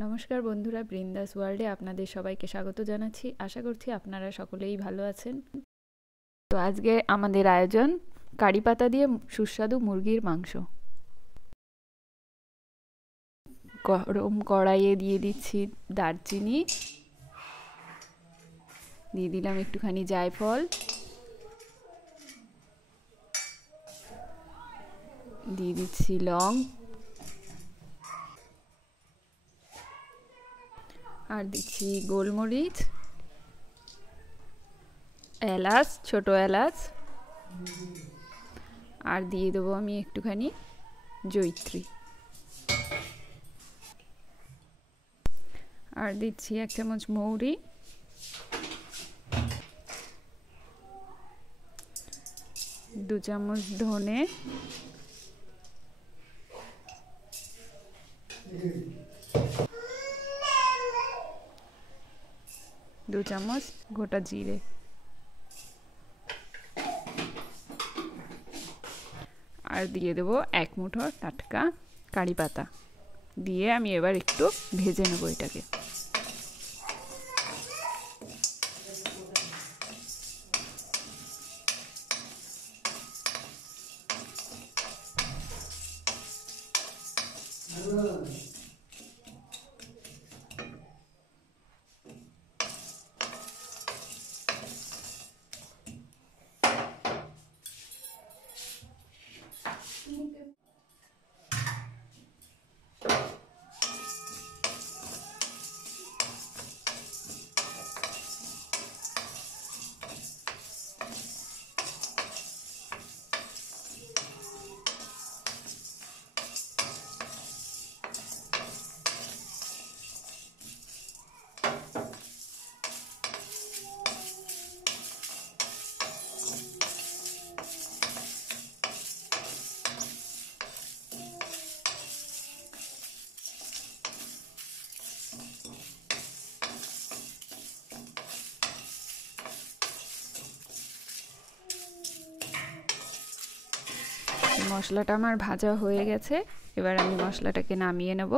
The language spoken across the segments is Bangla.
নমস্কার বন্ধুরা, বৃন্দাস ওয়ার্ল্ডে আপনাদের সবাইকে স্বাগত জানাচ্ছি। আশা করছি আপনারা সকলেই ভালো আছেন। তো আজকে আমাদের আয়োজন কারি পাতা দিয়ে সুস্বাদু মুরগির মাংস। গরম কড়াইয়ে দিয়ে দিচ্ছি দারচিনি, দিয়ে দিলাম একটুখানি জায়ফল, দিয়ে দিচ্ছি লং, আর দিচ্ছি গোলমরিচ, এলাচ, ছোট এলাচ, আর দিয়ে দেবো আমি একটুখানি জয়িত্রী, আর দিচ্ছি 1 চামচ মৌরি, 2 চামচ ধনে, 2 চামচ গোটা জিরে, আর দিয়ে দেবো 1 মুঠো টাটকা কারি পাতা। দিয়ে আমি এবার একটু ভেজে নেবো এটাকে। মশলাটা আমার ভাজা হয়ে গেছে, এবার আমি মশলাটাকে নামিয়ে নেব।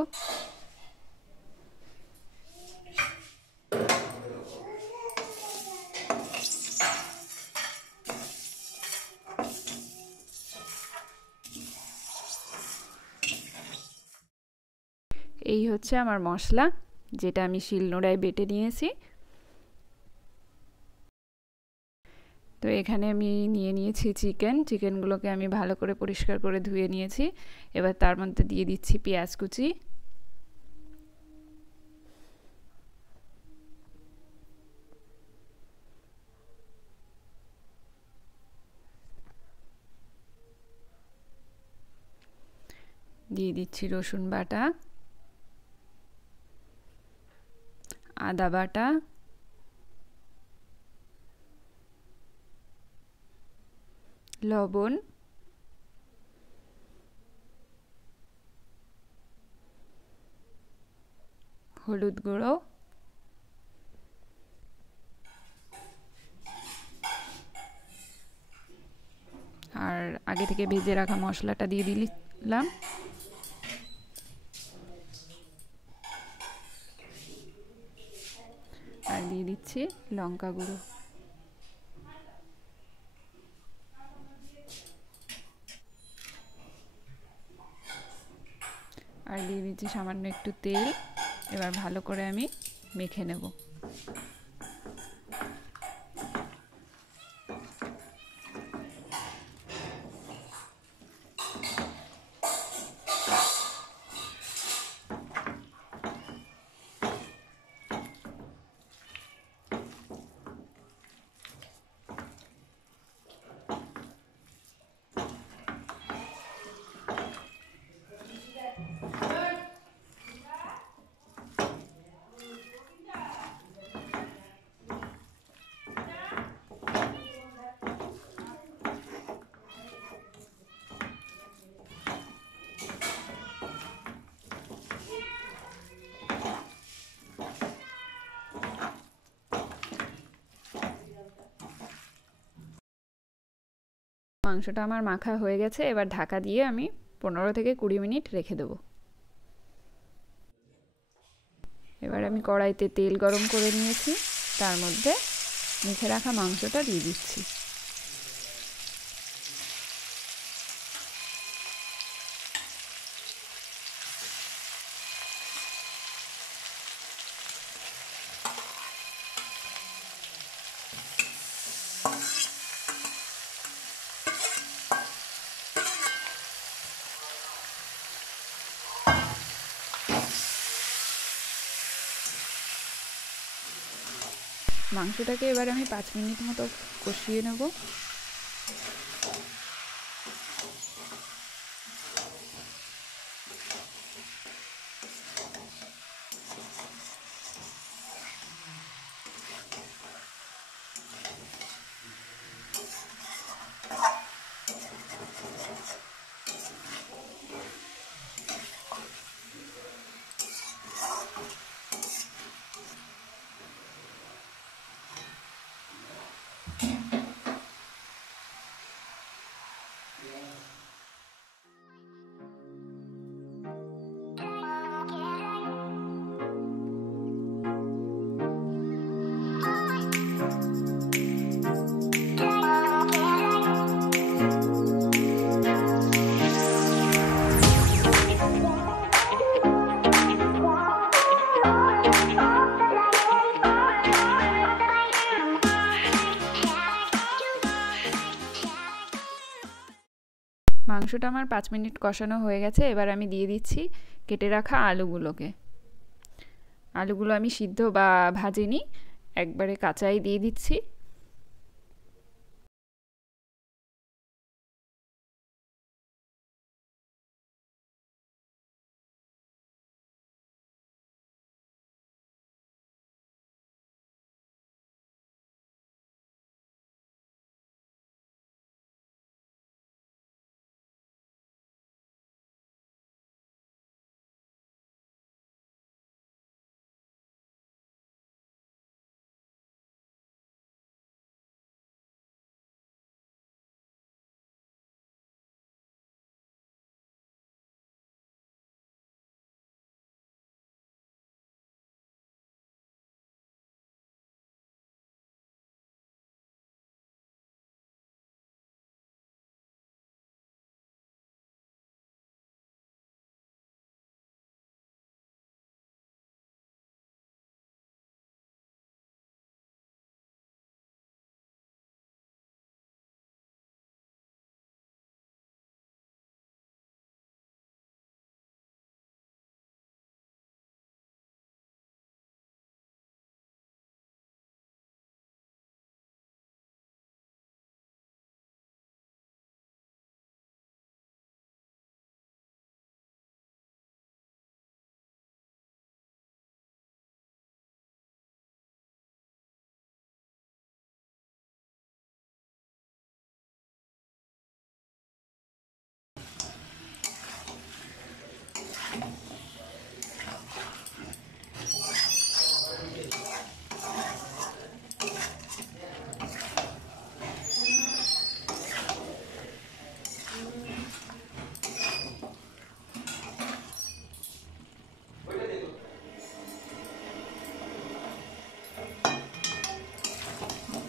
এই হচ্ছে আমার মশলা, যেটা আমি শিলনোড়ায় বেটে নিয়েছি। তো এখানে আমি নিয়ে নিয়েছি চিকেনগুলোকে আমি ভালো করে পরিষ্কার করে ধুয়ে নিয়েছি। এবার তার মধ্যে দিয়ে দিচ্ছি পেঁয়াজ কুচি, দিয়ে দিচ্ছি রসুন বাটা, আদা বাটা, লবণ, হলুদ গুঁড়ো, আর আগে থেকে ভেজে রাখা মশলাটা দিয়ে দিলাম। আর দিয়ে দিচ্ছি লঙ্কা গুঁড়ো, আর দিয়ে দিচ্ছি সামান্য একটু তেল। এবার ভালো করে আমি মেখে নেব। মাংসটা আমার মাখা হয়ে গেছে, এবার ঢাকা দিয়ে আমি 15 থেকে 20 মিনিট রেখে দেবো। এবার আমি কড়াইতে তেল গরম করে নিয়েছি, তার মধ্যে মেখে রাখা মাংসটা দিয়ে দিচ্ছি। মাংসটাকে এবার আমি 5 মিনিট মতো কষিয়ে নেব। মাংসটা আমার 5 মিনিট কষানো হয়ে গেছে। এবার আমি দিয়ে দিচ্ছি কেটে রাখা আলুগুলোকে। আলুগুলো আমি সিদ্ধ বা ভাজিনি, একবারে কাঁচাই দিয়ে দিচ্ছি।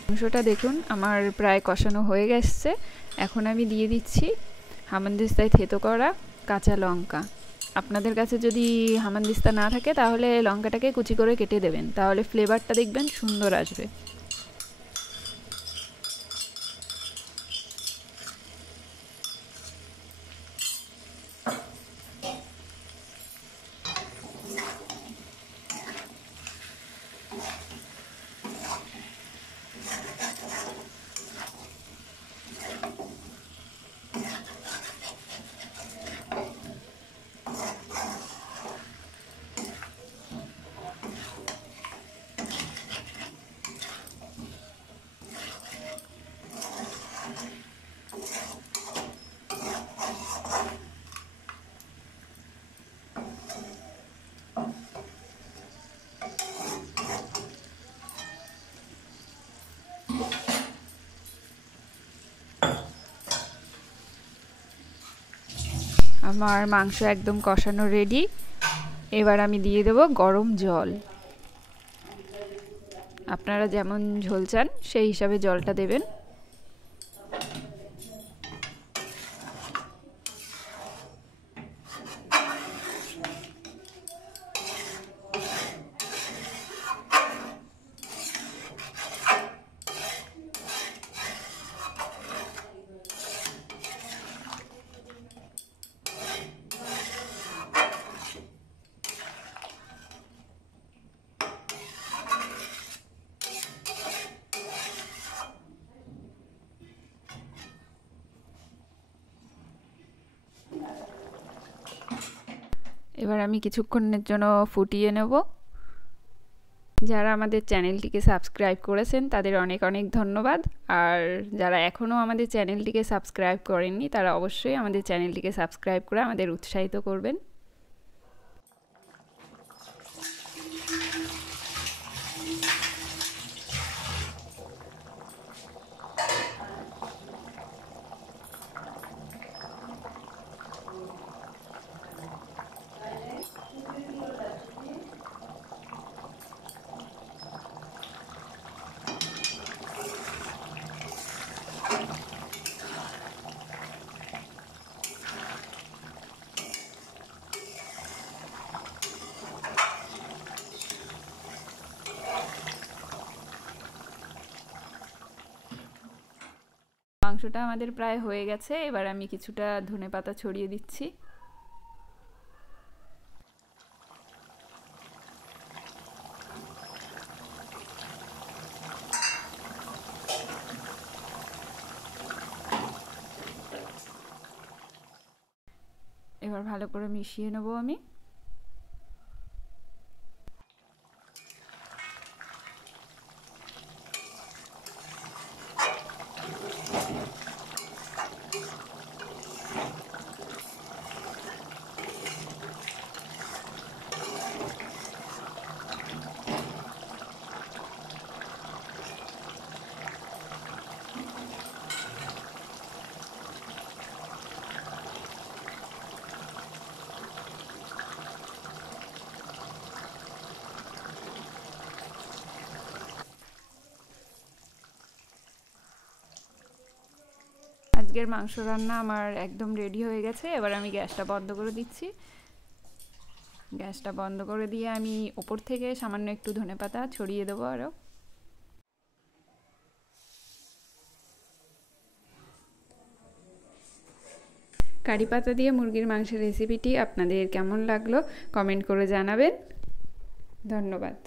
মাংসটা দেখুন আমার প্রায় কষানো হয়ে গেছে। এখন আমি দিয়ে দিচ্ছি হামানদিস্তায় থেতো করা কাঁচা লঙ্কা। আপনাদের কাছে যদি হামানদিস্তা না থাকে তাহলে লঙ্কাটাকে কুচি করে কেটে দেবেন, তাহলে ফ্লেভারটা দেখবেন সুন্দর আসবে। আমার মাংস একদম কষানো রেডি। এবার আমি দিয়ে দেব গরম জল। আপনারা যেমন ঝোল চান সেই হিসাবে জলটা দেবেন। এবার আমি কিছুক্ষণের জন্য ফুটিয়ে নেব। যারা আমাদের চ্যানেলটিকে সাবস্ক্রাইব করেছেন তাদের অনেক অনেক ধন্যবাদ, আর যারা এখনও আমাদের চ্যানেলটিকে সাবস্ক্রাইব করেননি তারা অবশ্যই আমাদের চ্যানেলটিকে সাবস্ক্রাইব করে আমাদের উৎসাহিত করবেন। মাংসটা আমাদের প্রায় হয়ে গেছে। এবার আমি কিছুটা ধনেপাতা ছড়িয়ে দিচ্ছি। এবার ভালো করে মিশিয়ে নেব আমি। আজকের মাংস রান্না আমার একদম রেডি হয়ে গেছে। এবার আমি গ্যাসটা বন্ধ করে দিচ্ছি। গ্যাসটা বন্ধ করে দিয়ে আমি ওপর থেকে সামান্য একটু ধনেপাতা ছড়িয়ে দেবো আরও। কারি পাতা দিয়ে মুরগির মাংসের রেসিপিটি আপনাদের কেমন লাগলো কমেন্ট করে জানাবেন। ধন্যবাদ।